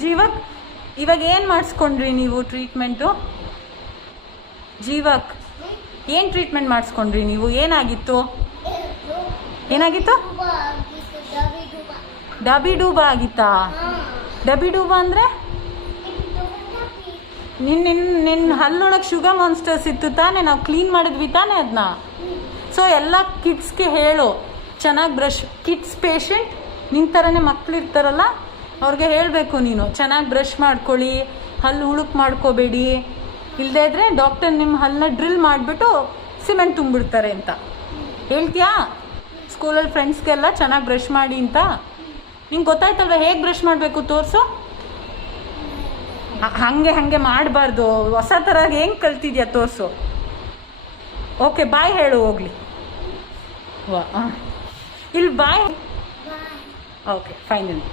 ಜೀವಕ್ ಇವಾಗ ಏನು ಮಾಡಿಸ್ಕೊಂಡ್ರಿ ನೀವು ಟ್ರೀಟ್ಮೆಂಟು? ಜೀವಕ್ ಏನು ಟ್ರೀಟ್ಮೆಂಟ್ ಮಾಡಿಸ್ಕೊಂಡ್ರಿ ನೀವು? ಏನಾಗಿತ್ತು? ಡಬಿ ಡೂಬ ಆಗಿತ್ತಾ? ಡಬಿ ಡೂಬ ಅಂದರೆ ನಿನ್ನ ಹಲ್ಲೊಳಗೆ ಶುಗರ್ ಮಾನ್ಸ್ಟರ್ಸ್ ಇತ್ತು ತಾನೇ? ನಾವು ಕ್ಲೀನ್ ಮಾಡಿದ್ವಿ ತಾನೇ ಅದನ್ನ? ಸೊ ಎಲ್ಲ ಕಿಡ್ಸ್ಗೆ ಹೇಳು, ಚೆನ್ನಾಗಿ ಬ್ರಷ್. ಕಿಡ್ಸ್ ಪೇಷಂಟ್ ನಿನ್ನ ಥರನೇ ಮಕ್ಳು ಇರ್ತಾರಲ್ಲ, ಅವ್ರಿಗೆ ಹೇಳಬೇಕು ನೀನು ಚೆನ್ನಾಗಿ ಬ್ರಷ್ ಮಾಡ್ಕೊಳ್ಳಿ, ಹಲ್ಲು ಹುಳುಕ್ ಮಾಡ್ಕೋಬೇಡಿ, ಇಲ್ಲದೇ ಇದ್ರೆ ಡಾಕ್ಟರ್ ನಿಮ್ಮ ಹಲ್ಲನ್ನ ಡ್ರಿಲ್ ಮಾಡಿಬಿಟ್ಟು ಸಿಮೆಂಟ್ ತುಂಬಿಡ್ತಾರೆ ಅಂತ ಹೇಳ್ತೀಯಾ? ಸ್ಕೂಲಲ್ಲಿ ಫ್ರೆಂಡ್ಸ್ಗೆಲ್ಲ ಚೆನ್ನಾಗಿ ಬ್ರಷ್ ಮಾಡಿ ಅಂತ. ನಿಂಗೆ ಗೊತ್ತಾಯ್ತಲ್ವ ಹೇಗೆ ಬ್ರಷ್ ಮಾಡಬೇಕು? ತೋರಿಸು. ಹಾಗೆ ಮಾಡಬಾರ್ದು, ಹೊಸ ಥರ ಹೆಂಗೆ ಕಲ್ತಿದ್ಯಾ? ತೋರಿಸು. ಓಕೆ, ಬಾಯ್ ಹೇಳು ಹೋಗ್ಲಿ. ಇಲ್ಲಿ ಬಾಯ್. Okay, finally.